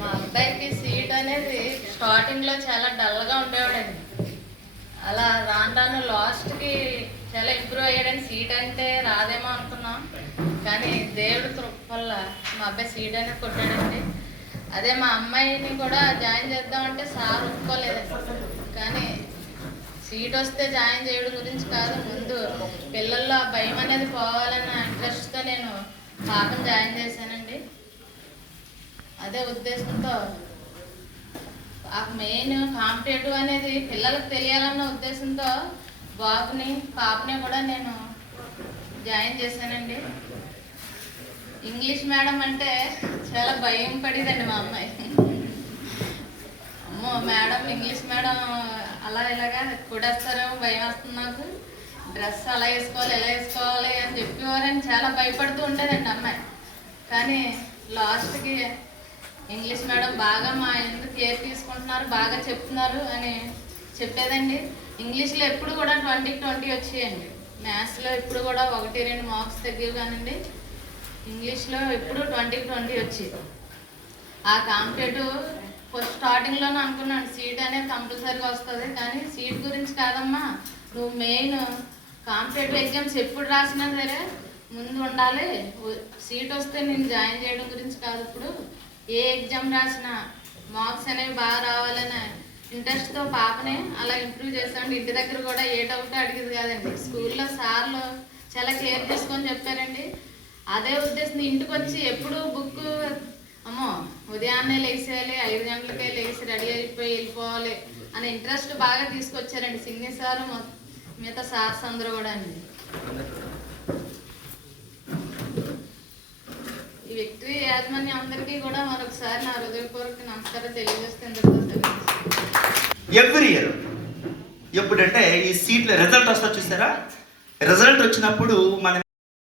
మా అబ్బాయికి సీట్ అనేది స్టార్టింగ్లో చాలా డల్గా ఉండేవాడండి. అలా రాను రాను లాస్ట్కి చాలా ఇంప్రూవ్ అయ్యాడని సీట్ అంటే రాదేమో అనుకున్నాం. కానీ దేవుడు కృప వల్ల మా అబ్బాయి సీట్ అనేది కొట్టాడండి. అదే మా అమ్మాయిని కూడా జాయిన్ చేద్దామంటే సార్ ఒప్పుకోలేదు కానీ సీట్ వస్తే జాయిన్ చేయడం గురించి కాదు ముందు పిల్లల్లో ఆ భయం అనేది పోవాలని పాపం జాయిన్ చేశానండి. అదే ఉద్దేశంతో ఆ మెయిన్ కాంపిటేటివ్ అనేది పిల్లలకు తెలియాలన్న ఉద్దేశంతో బాబుని పాపని కూడా నేను జాయిన్ చేశానండి. ఇంగ్లీష్ మేడం అంటే చాలా భయం పడేదండి మా అమ్మాయి. అమ్మో మేడం ఇంగ్లీష్ మేడం అలా ఇలాగా కూడేస్తారేమో భయం వస్తుంది నాకు. డ్రెస్ అలా వేసుకోవాలి ఎలా వేసుకోవాలి అని చెప్పేవారని చాలా భయపడుతూ ఉండేదండి అమ్మాయి. కానీ లాస్ట్కి ఇంగ్లీష్ మేడం బాగా మా ఎందుకు కేర్ తీసుకుంటున్నారు బాగా చెప్తున్నారు అని చెప్పేదండి. ఇంగ్లీష్లో ఎప్పుడు కూడా ట్వంటీ ట్వంటీ వచ్చేయండి. మ్యాథ్స్లో ఎప్పుడు కూడా ఒకటి రెండు మార్క్స్ తగ్గివి కానండి. ఇంగ్లీష్లో ఎప్పుడు ట్వంటీ ట్వంటీ వచ్చేది ఆ కాంపిటేటివ్ ఫస్ట్ స్టార్టింగ్లోనే అనుకున్నాను సీట్ అనేది కంపల్సరీగా వస్తుంది. కానీ సీట్ గురించి కాదమ్మా నువ్వు మెయిన్ కాంపిటేటివ్ ఎగ్జామ్స్ ఎప్పుడు రాసినా సరే ముందు ఉండాలి. సీట్ వస్తే నేను జాయిన్ చేయడం గురించి కాదు. ఇప్పుడు ఏ ఎగ్జామ్ రాసినా మార్క్స్ అనేవి బాగా రావాలని ఇంట్రెస్ట్తో పాపనే అలా ఇంప్రూవ్ చేస్తామండి ఇంటి దగ్గర కూడా ఏ డౌట్ అడిగేది కాదండి. స్కూల్లో సార్లు చాలా కేర్ తీసుకొని చెప్పారండి. అదే ఉద్దేశం ఇంటికి వచ్చి ఎప్పుడు బుక్ అమ్మో ఉదయాన్నే లేచేయాలి ఐదు గంటలకే లేచి రెడీ అయిపోయి వెళ్ళిపోవాలి అనే ఇంట్రెస్ట్ బాగా తీసుకొచ్చారండి. సింగి సార్ మిగతా సార్స్ అందరూ కూడా అండి వ్యక్తి యాజమాన్యం అందరికీ కూడా మరొకసారి నా హృదయపూర్వక నమస్కారం తెలియజేస్తే ఎవ్రీ ఇయర్ ఎప్పుడంటే ఈ సీట్ల రిజల్ట్ వస్తా చూసారా? రిజల్ట్ వచ్చినప్పుడు మన